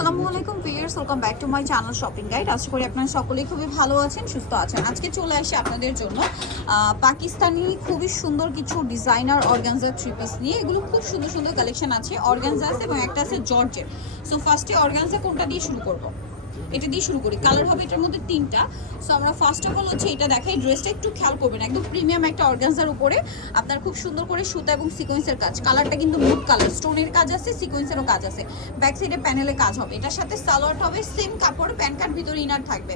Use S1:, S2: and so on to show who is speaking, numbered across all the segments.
S1: আসসালামু আলাইকুম viewers welcome back to my channel shopping guide আশা করি আপনারা সকলেই খুবই ভালো আছেন, সুস্থ আছেন। আজকে চলে আসি আপনাদের জন্য পাকিস্তানি খুবই সুন্দর কিছু ডিজাইনার অর্গানজার থ্রি পিস নিয়ে। এগুলো খুব সুন্দর সুন্দর কালেকশন আছে অর্গানজা এবং একটা আছে জর্জের সো ফার্স্টে অর্গানজা কোনটা দিয়ে শুরু করব? এটা দিয়ে শুরু করি। কালার হবে এটার মধ্যে তিনটা। সো আমরা ফার্স্ট অফ অল হচ্ছে এটা দেখাই। ড্রেসটা একটু খেয়াল করবেন, একদম প্রিমিয়াম একটা অর্গানজার উপরে। আপনার খুব সুন্দর করে সুতা এবং সিকোয়েন্সের কাজ। কালারটা কিন্তু মুড কালার স্টোনের কাজ আছে সিকোয়েন্সেরও কাজ আছে। ব্যাক সাইডে প্যানেলে কাজ হবে। এটার সাথে সালোয়ারটা হবে সেম কাপড় প্যান্ট কার্ড ভিতরে ইনার থাকবে।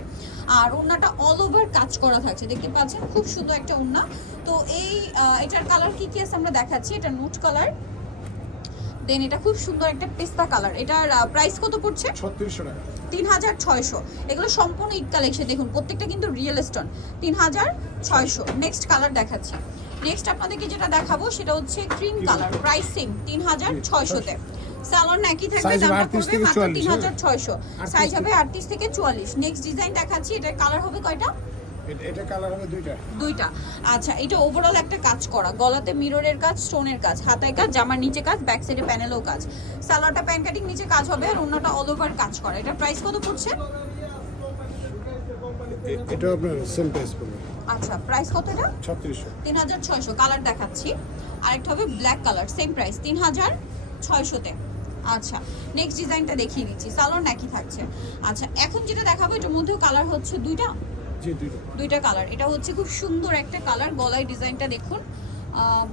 S1: আর ওড়নাটা অল ওভার কাজ করা থাকছে। দেখতে পাচ্ছেন, খুব সুন্দর একটা ওড়না তো এই এটার কালার কি কি আছে আমরা দেখাচ্ছি। এটা নোট কালার দেন এটা খুব সুন্দর একটা পেস্তা কালার। এটার প্রাইস কত পড়ছে?
S2: ছত্রিশশো টাকা।
S1: তিন হাজার ছয়শো। এগুলো সম্পূর্ণ ঈদ কালেকশন দেখুন প্রত্যেকটা কিন্তু রিয়েল স্টোন তিন হাজার ছয়শো। নেক্সট কালার দেখাচ্ছি। নেক্সট আপনাদেরকে যেটা দেখাবো সেটা হচ্ছে ক্রিম কালার প্রাইস সেম তিন হাজার ছয়শোতে। সালোয়ার একই থাকবে দামটা পড়বে মাত্র তিন হাজার ছয়শো। সাইজ হবে আটত্রিশ থেকে চুয়াল্লিশ। নেক্সট ডিজাইন দেখাচ্ছি এটার কালার হবে কয়টা?
S2: এটা- কালার হবে দুইটা।
S1: দুইটা। আচ্ছা এটা ওভারঅল একটা কাজ করা। গলাতে মিররের কাজ স্টোনের কাজ হাতায় কাজ জামার নিচে কাজ ব্যাক সাইডে প্যানেলও কাজ। সালোয়ারটা প্যান কাটিং নিচে কাজ হবে আর অন্যটা অল ওভার কাজ করা। এটা প্রাইস কত পড়ছে?
S2: এটা আপনার সেম প্রাইস পড়বে।
S1: আচ্ছা প্রাইস কত এটা?
S2: ছত্রিশশো।
S1: তিন হাজার ছয়শো কালার দেখাচ্ছি। আরেকটা হবে ব্ল্যাক কালার সেম প্রাইস তিন হাজার ছয়শোতে। আচ্ছা নেক্সট ডিজাইনটা দেখিয়ে দিচ্ছি। সালোয়ার নাকি থাকছে। আচ্ছা এখন যেটা দেখাবো এটার মধ্যেও কালার হচ্ছে দুইটা।
S2: দুইটা।
S1: কালার এটা হচ্ছে খুব সুন্দর একটা কালার গলায় ডিজাইনটা দেখুন।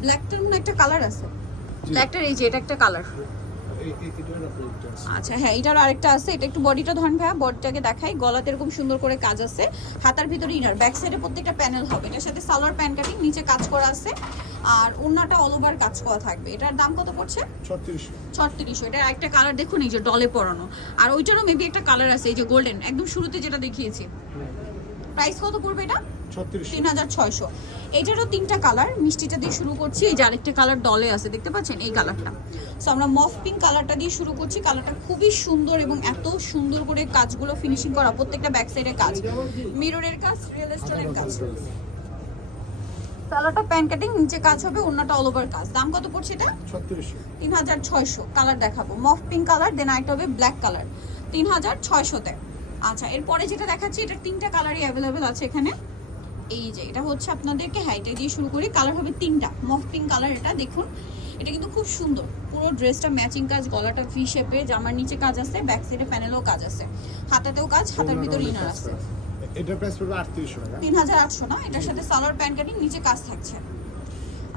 S1: ব্ল্যাকটার মধ্যে একটা কালার আছে। ব্ল্যাকটার এই যে এটা একটা কালার। আচ্ছা হ্যাঁ এটার আরেকটা আছে। এটা একটু বডিটা ধরেন ভাইয়া বডিটাকে দেখাই। গলাতে এরকম সুন্দর করে কাজ আছে। হাতার ভিতরে ইনার ব্যাক সাইডে প্রত্যেকটা প্যানেল হবে। এটার সাথে সালোয়ার প্যান কাটিং নিচে কাজ করা আছে। আর ওড়নাটা অল ওভার কাজ করা থাকবে। এটার দাম কত পড়ছে?
S2: ছত্রিশশো।
S1: এটার একটা কালার দেখুন এই যে ডলে পরানো। আর ওইটারও মেবি একটা কালার আছে এই যে গোল্ডেন একদম শুরুতে যেটা দেখিয়েছি। প্রাইস কত পড়বে এটা? তিন হাজার ছয়শো। এটারও তিনটা কালার মিষ্টিটা দিয়ে শুরু করছি। এই যে আরেকটা কালার ডলে আছে দেখতে পাচ্ছেন? এই কালারটা সো আমরা মফ পিঙ্ক কালারটা দিয়ে শুরু করছি। কালারটা খুবই সুন্দর এবং এত সুন্দর করে কাজগুলো ফিনিশিং করা প্রত্যেকটা ব্যাক সাইডের কাজ। মিররের কাজ রিয়েল এস্টেটের কাজ। কালারটা প্যান কাটিং নিচে কাজ হবে অন্যটা অল ওভার কাজ। দাম কত পড়ছে এটা? তিন হাজার ছয়শো। কালার দেখাবো। মফ পিঙ্ক কালার দেন আরেকটা হবে ব্ল্যাক কালার তিন হাজার ছয়শোতে। আচ্ছা এরপরে যেটা দেখাচ্ছি এটা তিনটা কালারই অ্যাভেলেবেল আছে এখানে। এই যে এটা হচ্ছে আপনাদেরকে হাইটা দিয়ে শুরু করি। কালার হবে তিনটা মফ পিঙ্ক কালার এটা দেখুন। এটা কিন্তু খুব সুন্দর পুরো ড্রেসটা ম্যাচিং কাজ গলাটা ভি শেপে জামার নিচে কাজ আছে ব্যাক সাইডে প্যানেলও কাজ আছে। হাতাতেও কাজ হাতার ভিতরে ইনার আছে।
S2: এটার প্রাইস পড়বে আটত্রিশশো টাকা।
S1: তিন হাজার আটশো না? এটার সাথে সালোয়ার প্যান্ট কাটিং নিচে কাজ থাকছে।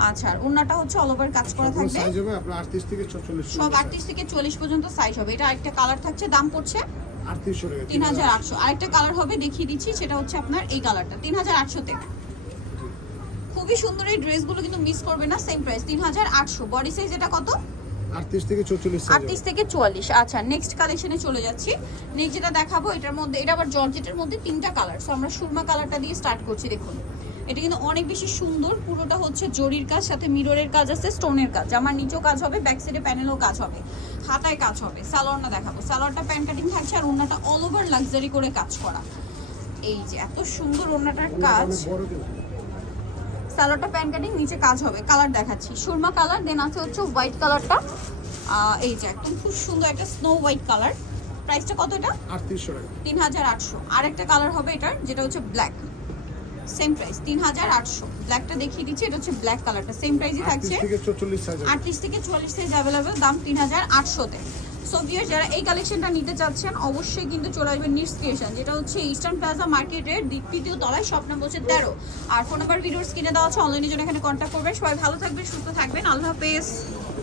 S1: আচ্ছা আর ওড়নাটা হচ্ছে অল ওভার কাজ করা থাকবে।
S2: সাইজ হবে আপনার আটত্রিশ থেকে ছচল্লিশ
S1: সব আটত্রিশ থেকে চল্লিশ পর্যন্ত সাইজ হবে। এটা আরেকটা কালার থাকছে দাম পড়ছে
S2: টাকা
S1: আরেকটা কালার হবে দেখিয়ে দিচ্ছি সেটা হচ্ছে আপনার এই কালারটা তিন হাজার আটশোতে খুবই সুন্দর এই ড্রেসগুলো কিন্তু মিস করবে না সেম প্রাইস তিন হাজার আটশো। বডি সাইজ এটা কত?
S2: আটত্রিশ থেকে ছচল্লিশ
S1: আটত্রিশ থেকে চুয়াল্লিশ। আচ্ছা নেক্সট কালেকশনে চলে যাচ্ছি। নেক্সট যেটা দেখাবো এটার মধ্যে এটা আবার জর্জেটের মধ্যে তিনটা কালার সো আমরা সুরমা কালারটা দিয়ে স্টার্ট করছি দেখুন। এটা কিন্তু অনেক বেশি সুন্দর। পুরোটা হচ্ছে জরির কাজ সাথে মিররের কাজ আছে স্টোনের কাজ। আমার নিচেও কাজ হবে ব্যাক সাইডে প্যানেলও কাজ হবে। হাতায় কাজ হবে সালোয়ারটা দেখাবো। সালোয়ারটা প্যান্ট কাটিং থাকছে আর ওড়নাটা অল ওভার লাক্সারি করে কাজ করা। এই যে এত সুন্দর ওড়নাটার কাজ। সালোয়ারটা প্যান্ট কাটিং নিচে কাজ হবে। কালার দেখাচ্ছি। সুরমা কালার দেন আছে হচ্ছে হোয়াইট কালারটা এই যে একদম খুব সুন্দর একটা স্নো হোয়াইট কালার প্রাইসটা কত এটা?
S2: আটত্রিশশো টাকা।
S1: তিন হাজার আটশো। আর একটা কালার হবে এটার যেটা হচ্ছে ব্ল্যাক সেম প্রাইস তিন হাজার আটশো। ব্ল্যাকটা দেখিয়ে দিচ্ছি এটা হচ্ছে ব্ল্যাক কালারটা সেম প্রাইসই থাকছে।
S2: আটত্রিশ থেকে ছচল্লিশ
S1: সাইজ অ্যাভেলেবেল দাম তিন হাজার আটশোতে। সো ভিউয়ার যারা এই কালেকশনটা নিতে চাচ্ছেন অবশ্যই কিন্তু চলে আসবেন নিউজ ক্রিয়েশন যেটা হচ্ছে ইস্টার্ন প্লাজা মার্কেটের দ্বিতীয় তলায় স্বপ্ন বলছে তেরো। আর ফোন নাম্বার ভিডিওর স্ক্রিনে দেওয়া আছে অনলাইনের জন্য এখানে কন্ট্যাক্ট করবেন। সবাই ভালো থাকবেন সুস্থ থাকবেন। আল্লাহ হাফেজ।